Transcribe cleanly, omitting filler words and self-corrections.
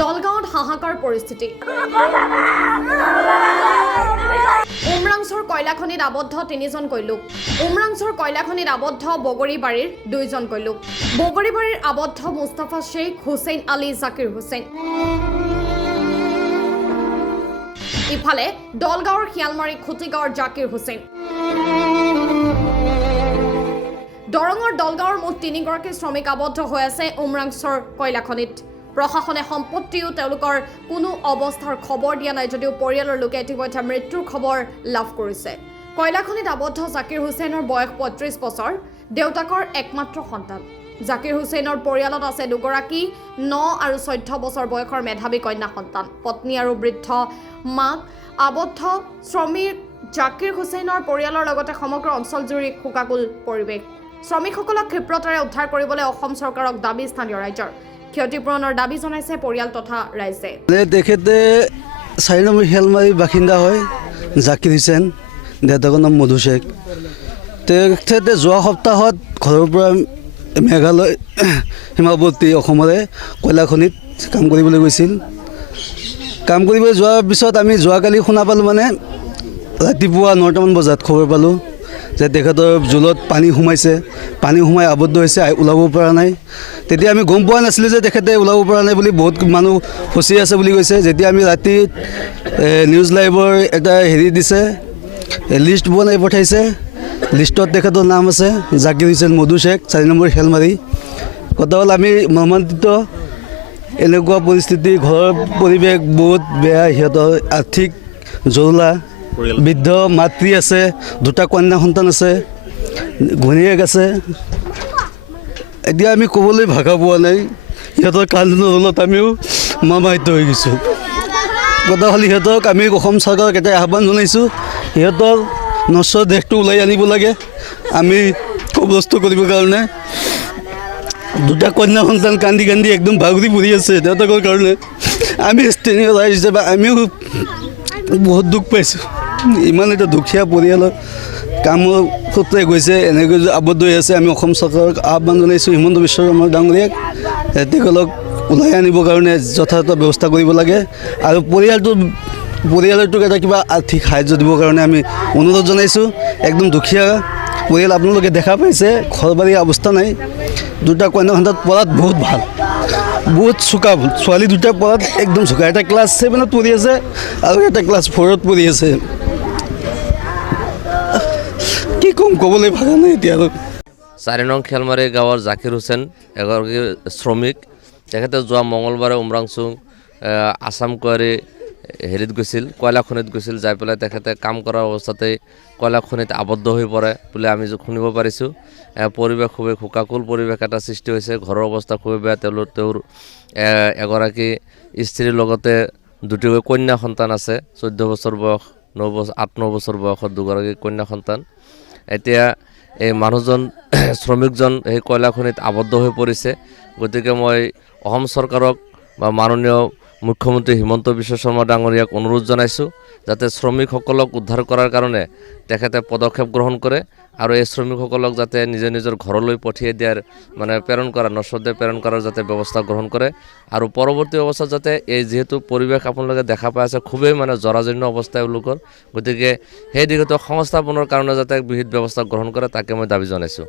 দলগাঁৱত হাহাকাৰ পৰিস্থিতি। উমৰাংচৰ কয়লাখনিত আবদ্ধ 3জনকৈ লোক। উমৰাংচৰ কয়লাখনিত আবদ্ধ বগৰীবাৰীৰ 2জনকৈ লোক। বগৰীবাৰীৰ আবদ্ধ মুস্তাফা শ্বেখ, হুছেইন আলী, জাকিৰ হুছেইন। ইফালে দলগাঁৱৰ শিয়ালমাৰী খুটিগাঁৱৰ জাকিৰ হুছেইন। দৰঙৰ দলগাঁৱৰ মুঠ 3গৰাকী শ্ৰমিক আবদ্ধ হৈ আছে উমৰাংচৰ কয়লাখনিত। প্ৰশাসনে সম্পত্তিও তেওঁলোকৰ কোনো অৱস্থাৰ খবৰ দিয়া নাই যদিও পৰিয়ালৰ লোকে ইতিমধ্যে মৃত্যুৰ খবৰ লাভ কৰিছে। কয়লাখনিত আবদ্ধ জাকিৰ হুছেইনৰ বয়স 35 বছৰ, দেউতাকৰ একমাত্ৰ সন্তান। জাকিৰ হুছেইনৰ পৰিয়ালত আছে 2গৰাকী 9 আৰু 14 বছৰ বয়সৰ মেধাৱী কন্যা সন্তান, পত্নী আৰু বৃদ্ধ মাক। আবদ্ধ শ্ৰমিক জাকিৰ হুছেইনৰ পৰিয়ালৰ লগতে সমগ্ৰ অঞ্চলজুৰি শোকাকুল পৰিৱেশ। শ্ৰমিকসকলক ক্ষিপ্ৰতাৰে উদ্ধাৰ কৰিবলৈ অসম চৰকাৰক দাবী স্থানীয় ৰাইজৰ। ক্ষতিপূৰণৰ দাবী জনাইছে পৰিয়াল তথা ৰাইজে। তেখেতে 4 নম্বৰ শিয়ালমাৰী বাসিন্দা হয় জাকিৰ হুছেইন, দেউতাকৰ নাম মধু শ্বেখ। তেখেতে যোৱা সপ্তাহত ঘৰৰ পৰা মেঘালয় সীমাৱৰ্তী অসমৰে কয়লাখনিত কাম কৰিবলৈ গৈছিল। কাম কৰিবলৈ যোৱাৰ পিছত আমি যোৱাকালি শুনা পালোঁ, মানে ৰাতিপুৱা 9টামান বজাত খবৰ পালোঁ যে তেখেতৰ জোলত পানী সোমাইছে, পানী সোমাই আবদ্ধ হৈছে, ওলাব পৰা নাই। তেতিয়া আমি গম পোৱা নাছিলোঁ যে তেখেতে ওলাব পৰা নাই বুলি, বহুত মানুহ ফচি আছে বুলি কৈছে। যেতিয়া আমি ৰাতি নিউজ লাইভৰ এটা দিছে, লিষ্ট বনাই পঠাইছে। লিষ্টত তেখেতৰ নাম আছে জাকিৰ হুছেইন মধু শ্বেখ, 4 নম্বৰ শিয়ালমাৰী। কথা হ'ল আমি মৰ্মান্তিত। এনেকুৱা পৰিস্থিতি, ঘৰৰ পৰিৱেশ বহুত বেয়া, সিহঁতৰ আৰ্থিক জৰুলা, বৃদ্ধ মাতৃ আছে, 2টা কন্যা সন্তান আছে, ঘৈণীয়েক আছে। এতিয়া আমি ক'বলৈ ভাষা পোৱা নাই। সিহঁতৰ কান্দোনৰ ফলত আমিও মৰ্মাহত হৈ গৈছোঁ। কথা হ'ল সিহঁতক আমি অসম চৰকাৰক এটা আহ্বান জনাইছোঁ, সিহঁতৰ নশ্বৰ দেশটো ওলাই আনিব লাগে আমি কবৰস্থ কৰিবৰ কাৰণে। 2টা কন্যা সন্তান কান্দি কান্দি একদম ভাগৰি পৰি আছে দেউতাকৰ কাৰণে। আমি স্থানীয় ৰাইজ হিচাপে আমিও বহুত দুখ পাইছোঁ। ইমান এটা দুখীয়া পৰিয়ালৰ কামৰ সূত্ৰে গৈছে, এনেকৈ আবদ্ধ হৈ আছে। আমি অসম চৰকাৰক আহ্বান জনাইছোঁ, হিমন্ত বিশ্ব শৰ্মা ডাঙৰীয়াক তেখেতক ওলাই আনিবৰ কাৰণে যথাযথ ব্যৱস্থা কৰিব লাগে। আৰু পৰিয়ালটোক এটা কিবা আৰ্থিক সাহাৰ্য দিবৰ কাৰণে আমি অনুৰোধ জনাইছোঁ। একদম দুখীয়া পৰিয়াল, আপোনালোকে দেখা পাইছে, ঘৰ বাৰীৰ অৱস্থা নাই। 2টা কন্যা সন্তান পঢ়াত বহুত ভাল, বহুত চোকা। ছোৱালী 2টা পঢ়াত একদম চোকা। এটা ক্লাছ 7ত পঢ়ি আছে আৰু এটা ক্লাছ 4ত পঢ়ি আছে। কি ক'ম, ক'বলৈ ভাষা নাই এতিয়া আৰু। 4 নং শিয়ালমাৰী গাঁৱৰ জাকিৰ হুছেইন এগৰাকী শ্ৰমিক। তেখেতে যোৱা মঙলবাৰে উমৰাংচুং আছাম কোৱাৰী গৈছিল, কয়লাখনিত গৈছিল। যাই পেলাই তেখেতে কাম কৰাৰ অৱস্থাতেই কয়লাখনিত আবদ্ধ হৈ পৰে বুলি আমি শুনিব পাৰিছোঁ। পৰিৱেশ খুবেই শোকাকুল পৰিৱেশ এটা সৃষ্টি হৈছে। ঘৰৰ অৱস্থা খুবেই বেয়া। তেওঁৰ এগৰাকী স্ত্ৰীৰ লগতে 2টি কন্যা সন্তান আছে, 14 বছৰ বয়স, 8-9 বছৰ বয়সৰ 2গৰাকী কন্যা সন্তান। এতিয়া এই মানুহজন শ্ৰমিকজন সেই কয়লাখনিত আবদ্ধ হৈ পৰিছে। গতিকে মই অসম চৰকাৰক বা মাননীয় মুখ্যমন্ত্ৰী হিমন্ত বিশ্ব শৰ্মা ডাঙৰীয়াক অনুৰোধ জনাইছোঁ যাতে শ্ৰমিকসকলক উদ্ধাৰ কৰাৰ কাৰণে তেখেতে পদক্ষেপ গ্ৰহণ কৰে আৰু এই শ্ৰমিকসকলক যাতে নিজৰ ঘৰলৈ পঠিয়াই দিয়াৰ প্ৰেৰণ কৰা, নশ্বৰদেৱ প্ৰেৰণ কৰাৰ যাতে ব্যৱস্থা গ্ৰহণ কৰে। আৰু পৰৱৰ্তী অৱস্থাত যাতে এই যিহেতু পৰিৱেশ আপোনালোকে দেখা পাই আছে খুবেই জৰাজীৰ্ণ অৱস্থা এওঁলোকৰ, গতিকে সেই দিশত সংস্থাপনৰ কাৰণে যাতে বিহিত ব্যৱস্থা গ্ৰহণ কৰে তাকে মই দাবী জনাইছোঁ।